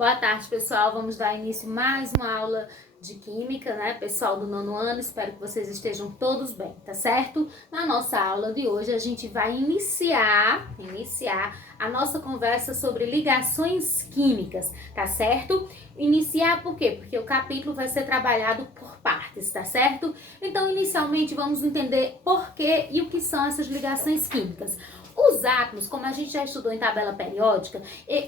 Boa tarde, pessoal. Vamos dar início a mais uma aula de Química, né? Pessoal do nono ano, espero que vocês estejam todos bem, tá certo? Na nossa aula de hoje, a gente vai iniciar a nossa conversa sobre ligações químicas, tá certo? Iniciar por quê? Porque o capítulo vai ser trabalhado por partes, tá certo? Então, inicialmente, vamos entender por que e o que são essas ligações químicas. Os átomos, como a gente já estudou em tabela periódica,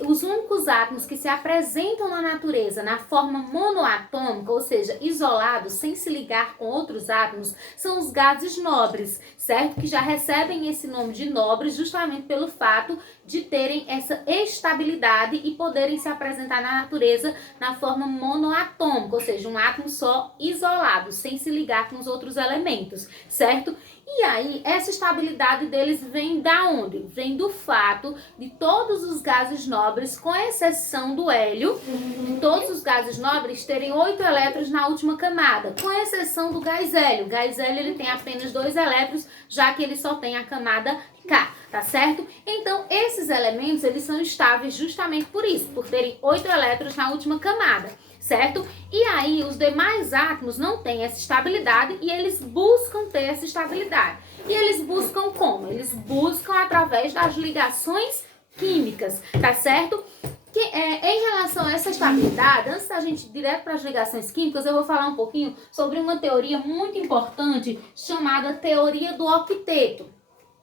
os únicos átomos que se apresentam na natureza na forma monoatômica, ou seja, isolados, sem se ligar com outros átomos, são os gases nobres, certo? Que já recebem esse nome de nobres justamente pelo fato de terem essa estabilidade e poderem se apresentar na natureza na forma monoatômica, ou seja, um átomo só isolado, sem se ligar com os outros elementos, certo? E aí, essa estabilidade deles vem da onde? Vem do fato de todos os gases nobres, com exceção do hélio, de todos os gases nobres terem 8 elétrons na última camada, com exceção do gás hélio. O gás hélio ele tem apenas 2 elétrons, já que ele só tem a camada K, tá certo? Então, esses elementos, eles são estáveis justamente por isso, por terem 8 elétrons na última camada, certo? E aí, os demais átomos não têm essa estabilidade e eles buscam ter essa estabilidade. E eles buscam como? Eles buscam através das ligações químicas, tá certo? Em relação a essa estabilidade, antes da gente ir direto para as ligações químicas, eu vou falar um pouquinho sobre uma teoria muito importante chamada teoria do octeto.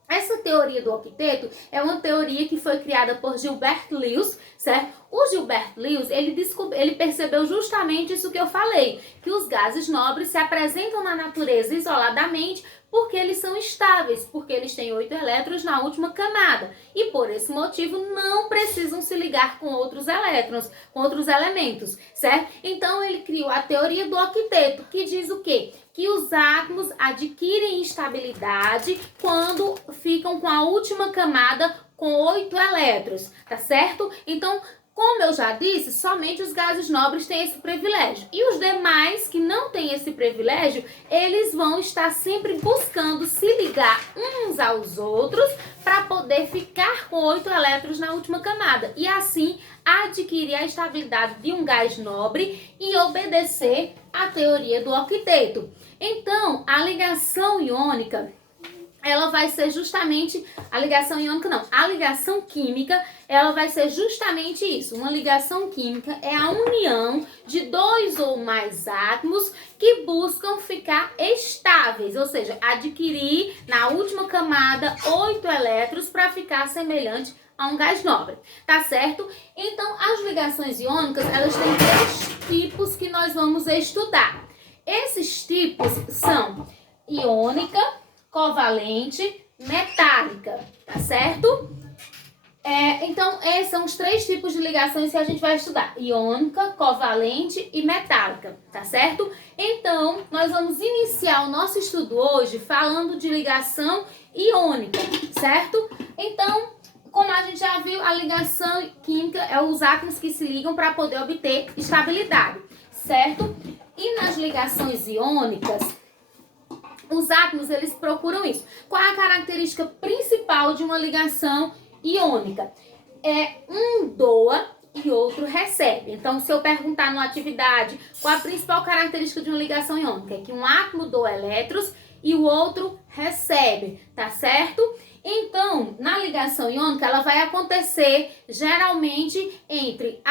Essa teoria do octeto é uma teoria que foi criada por Gilbert Lewis, certo? O Gilbert Lewis, ele percebeu justamente isso que eu falei, que os gases nobres se apresentam na natureza isoladamente porque eles são estáveis, porque eles têm 8 elétrons na última camada. E por esse motivo não precisam se ligar com outros elétrons, com outros elementos, certo? Então ele criou a teoria do octeto, que diz o quê? Que os átomos adquirem estabilidade quando ficam com a última camada com 8 elétrons, tá certo? Então, como eu já disse, somente os gases nobres têm esse privilégio. E os demais que não têm esse privilégio, eles vão estar sempre buscando se ligar uns aos outros para poder ficar com 8 elétrons na última camada. E assim adquirir a estabilidade de um gás nobre e obedecer à teoria do octeto. Então, a ligação iônica, ela vai ser justamente, a ligação química, ela vai ser justamente isso. Uma ligação química é a união de 2 ou mais átomos que buscam ficar estáveis, ou seja, adquirir na última camada 8 elétrons para ficar semelhante a um gás nobre, tá certo? Então, as ligações iônicas, elas têm 3 tipos que nós vamos estudar. Esses tipos são iônica, covalente, metálica, tá certo? Então, esses são os 3 tipos de ligações que a gente vai estudar. Iônica, covalente e metálica, tá certo? Então, nós vamos iniciar o nosso estudo hoje falando de ligação iônica, certo? Então, como a gente já viu, a ligação química é os átomos que se ligam para poder obter estabilidade, certo? E nas ligações iônicas, os átomos, eles procuram isso. Qual é a característica principal de uma ligação iônica? Um doa e outro recebe. Então, se eu perguntar numa atividade qual a principal característica de uma ligação iônica, é que um átomo doa elétrons e o outro recebe, tá certo? Então, na ligação iônica, ela vai acontecer geralmente entre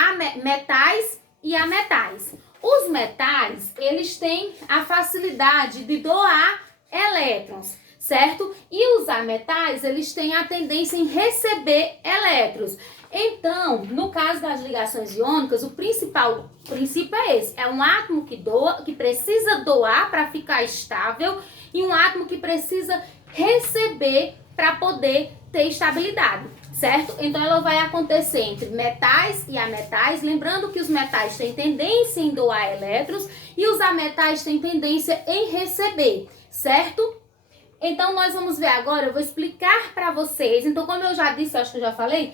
metais e ametais. Os metais, eles têm a facilidade de doar elétrons, certo? E os ametais, eles têm a tendência em receber elétrons. Então, no caso das ligações iônicas, o principal princípio é esse. É um átomo que doa, que precisa doar para ficar estável, e um átomo que precisa receber para poder ter estabilidade, certo? Então, ela vai acontecer entre metais e ametais, lembrando que os metais têm tendência em doar elétrons e os ametais têm tendência em receber, certo? Então, nós vamos ver agora, eu vou explicar para vocês. Então, como eu já disse, acho que eu já falei,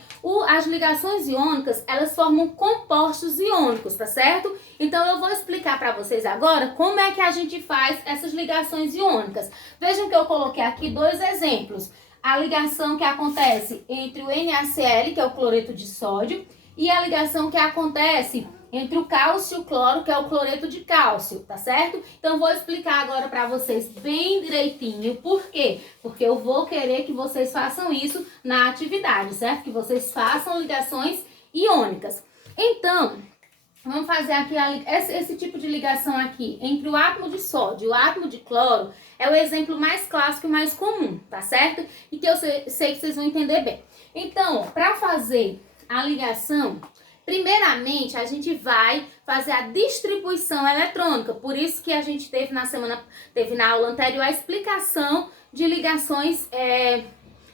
as ligações iônicas, elas formam compostos iônicos, tá certo? Então, eu vou explicar para vocês agora como é que a gente faz essas ligações iônicas. Vejam que eu coloquei aqui 2 exemplos. A ligação que acontece entre o NaCl, que é o cloreto de sódio, e a ligação que acontece entre o cálcio e o cloro, que é o cloreto de cálcio, tá certo? Então, vou explicar agora para vocês bem direitinho por quê. Porque eu vou querer que vocês façam isso na atividade, certo? Que vocês façam ligações iônicas. Então, vamos fazer aqui esse tipo de ligação aqui entre o átomo de sódio e o átomo de cloro. É o exemplo mais clássico e mais comum, tá certo? E que eu sei que vocês vão entender bem. Então, para fazer a ligação, primeiramente, a gente vai fazer a distribuição eletrônica. Por isso que a gente teve na aula anterior a explicação de ligações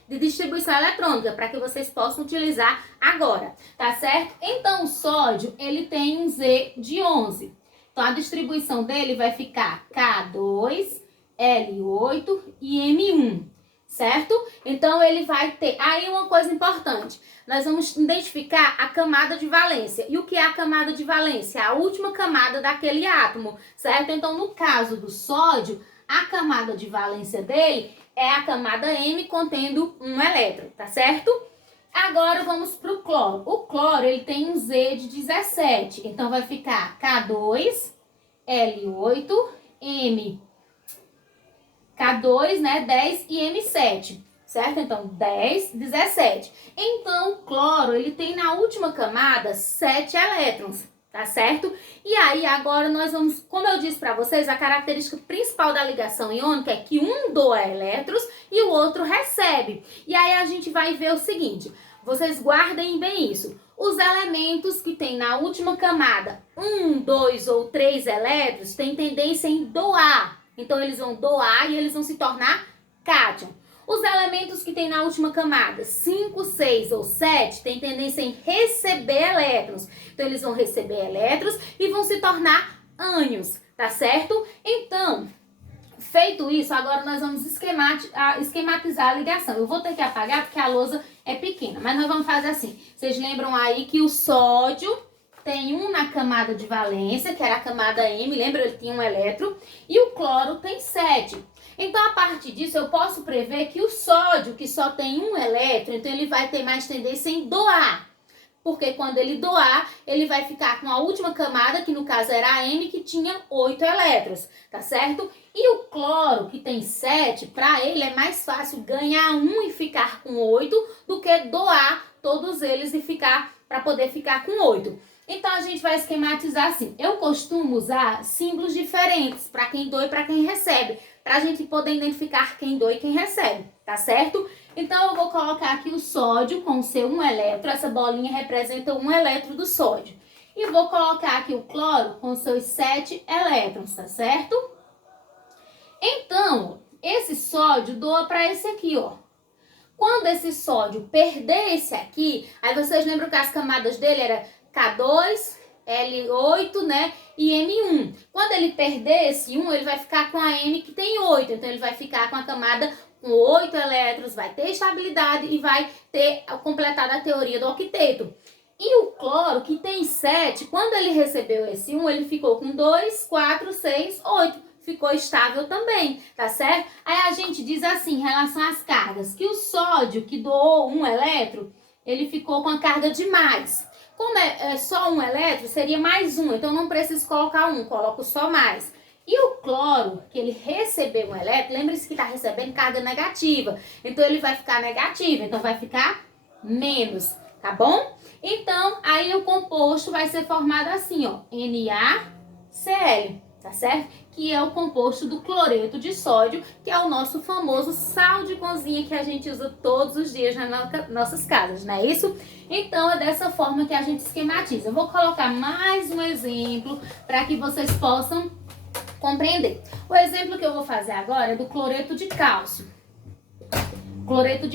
de distribuição eletrônica, para que vocês possam utilizar agora, tá certo? Então, o sódio, ele tem um Z de 11. Então, a distribuição dele vai ficar K2, L8 e M1, certo? Então, ele vai ter... Aí, uma coisa importante. Nós vamos identificar a camada de valência. E o que é a camada de valência? A última camada daquele átomo, certo? Então, no caso do sódio, a camada de valência dele é a camada M contendo um elétron, tá certo? Agora vamos para o cloro. O cloro, ele tem um Z de 17. Então, vai ficar K2, L8, M, K2, né, 10 e M7. Certo? Então, 10, 17. Então, o cloro, ele tem na última camada 7 elétrons, tá certo? E aí, agora nós vamos, como eu disse para vocês, a característica principal da ligação iônica é que um doa elétrons e o outro recebe. E aí, a gente vai ver o seguinte, vocês guardem bem isso. Os elementos que tem na última camada 1, 2 ou 3 elétrons têm tendência em doar. Então, eles vão doar e eles vão se tornar cátion. Os elementos que tem na última camada, 5, 6 ou 7, têm tendência em receber elétrons. Então, eles vão receber elétrons e vão se tornar ânions, tá certo? Então, feito isso, agora nós vamos esquematizar a ligação. Eu vou ter que apagar porque a lousa é pequena, mas nós vamos fazer assim. Vocês lembram aí que o sódio tem um na camada de valência, que era a camada M, lembra? Ele tinha um elétron. E o cloro tem 7. Então, a partir disso, eu posso prever que o sódio, que só tem um elétron, então ele vai ter mais tendência em doar. Porque quando ele doar, ele vai ficar com a última camada, que no caso era a M, que tinha 8 elétrons, tá certo? E o cloro, que tem 7, para ele é mais fácil ganhar um e ficar com 8 do que doar todos eles e para poder ficar com 8. Então, a gente vai esquematizar assim. Eu costumo usar símbolos diferentes para quem doa e para quem recebe, para a gente poder identificar quem doa e quem recebe, tá certo? Então, eu vou colocar aqui o sódio com o seu 1 elétron. Essa bolinha representa 1 elétron do sódio. E vou colocar aqui o cloro com os seus 7 elétrons, tá certo? Então, esse sódio doa para esse aqui, ó. Quando esse sódio perder esse aqui, aí vocês lembram que as camadas dele eram K2, L8, né, e M1. Quando ele perder esse 1, ele vai ficar com a M que tem 8. Então, ele vai ficar com a camada com 8 elétrons, vai ter estabilidade e vai ter completado a teoria do octeto. E o cloro, que tem 7, quando ele recebeu esse 1, ele ficou com 2, 4, 6, 8. Ficou estável também, tá certo? Aí a gente diz assim, em relação às cargas, que o sódio, que doou 1 elétron, ele ficou com a carga de mais. Como é só 1 elétron, seria mais 1, então não preciso colocar 1, coloco só mais. E o cloro, que ele recebeu 1 elétron, lembre-se que está recebendo carga negativa, então ele vai ficar negativo, então vai ficar menos, tá bom? Então, aí o composto vai ser formado assim, ó, NaCl, tá certo? Que é o composto do cloreto de sódio, que é o nosso famoso sal de cozinha que a gente usa todos os dias nas nossas casas, não é isso? Então, é dessa forma que a gente esquematiza. Eu vou colocar mais um exemplo para que vocês possam compreender. O exemplo que eu vou fazer agora é do cloreto de cálcio. Cloreto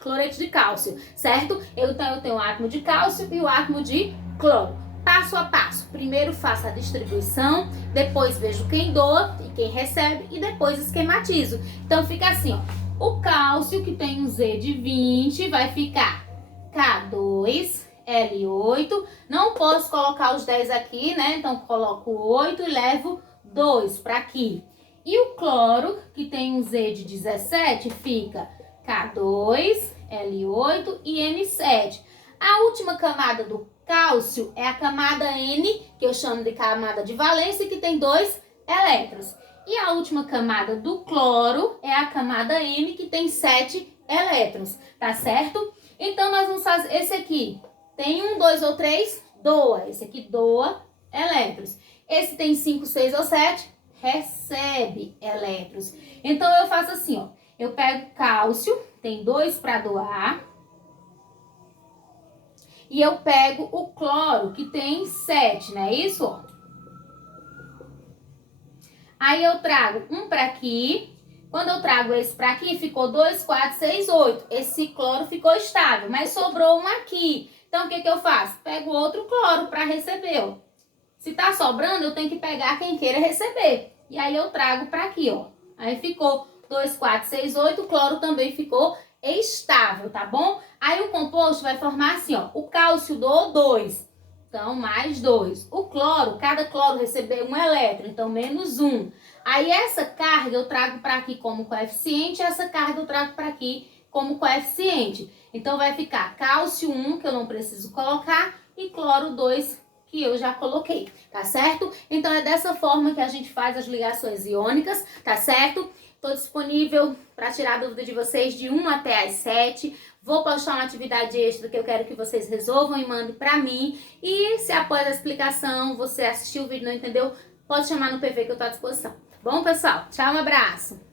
cloreto de cálcio, certo? Eu tenho o átomo de cálcio e o átomo de cloro. Passo a passo. Primeiro faço a distribuição, depois vejo quem doa e quem recebe e depois esquematizo. Então fica assim, ó. O cálcio, que tem um Z de 20, vai ficar K2, L8. Não posso colocar os 10 aqui, né? Então coloco 8 e levo 2 para aqui. E o cloro, que tem um Z de 17, fica K2, L8 e M7. A última camada do cálcio é a camada N, que eu chamo de camada de valência, que tem 2 elétrons. E a última camada do cloro é a camada M, que tem 7 elétrons, tá certo? Então, nós vamos fazer esse aqui. Tem 1, 2 ou 3? Doa. Esse aqui doa elétrons. Esse tem 5, 6 ou 7? Recebe elétrons. Então, eu faço assim, ó. Eu pego cálcio, tem 2 para doar. E eu pego o cloro, que tem 7, não é isso? Ó. Aí eu trago um para aqui. Quando eu trago esse para aqui, ficou 2, 4, 6, 8. Esse cloro ficou estável, mas sobrou um aqui. Então, o que eu faço? Pego outro cloro para receber, ó. Se tá sobrando, eu tenho que pegar quem queira receber. E aí eu trago para aqui, ó. Aí ficou 2, 4, 6, 8. O cloro também ficou estável, tá bom? Aí o composto vai formar assim, ó. O cálcio doou 2. Então, mais 2. O cloro, cada cloro recebeu um elétron, então menos 1. Aí essa carga eu trago para aqui como coeficiente, essa carga eu trago para aqui como coeficiente. Então, vai ficar cálcio 1, que eu não preciso colocar, e cloro 2, que eu já coloquei, tá certo? Então, é dessa forma que a gente faz as ligações iônicas, tá certo? Estou disponível para tirar a dúvida de vocês de 1 até as 7. Vou postar uma atividade extra que eu quero que vocês resolvam e mandem para mim. E se após a explicação você assistiu o vídeo e não entendeu, pode chamar no PV que eu estou à disposição. Tá bom, pessoal? Tchau, um abraço!